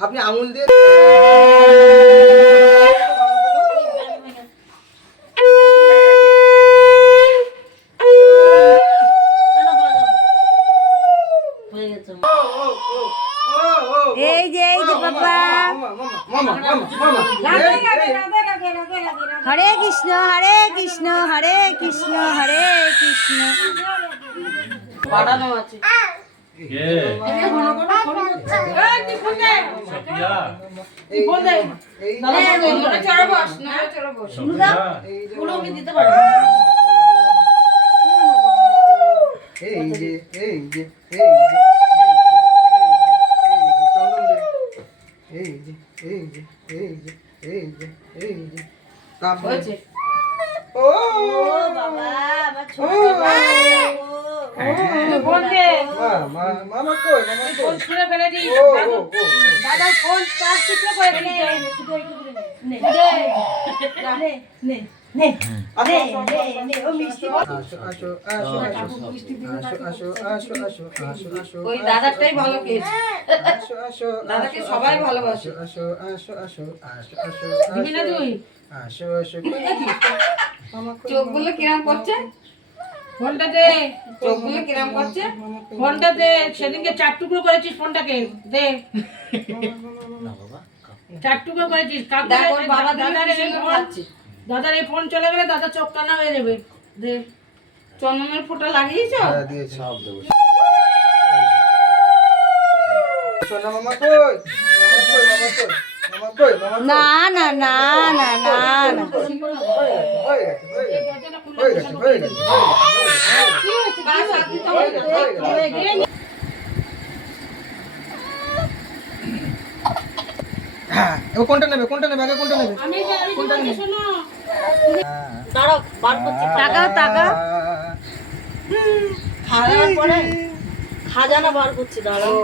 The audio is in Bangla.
আপনি আঙুল দিয়ে হরে কৃষ্ণ হরে কৃষ্ণ হরে কৃষ্ণ হরে কৃষ্ণ। বাড়ানো আছে এই যে ও বাবা আমার ছোট মামা কই ফোন ছুঁড়ে ফেলে দিই দাদা ফোন চার্জ টুকরো করে দিই ওই দাদাটাই ভালো খেয়েছে দাদাকে সবাই ভালোবাসে দিবি না তুই চোখগুলো কিরাম করছে ফোনটাতে চোখগুলো কিরাম করছে ফোনটাতে সেদিনকে 4 টুকরো করেছিস ফোনটাকে দে 4 টুকরো করেছিস দাদার এই ফোন চলে গেলে দাদা চোখ কানা হয়ে যাবে দে চন্দনের ফোঁটা লাগিয়েছ না না না না না না কোনটা নেবে আগে কোনটা নেবে দাঁড়াও বার করছি তাকাও তাকাও খাওয়ার পরে খাজানা বার করছি দাঁড়াও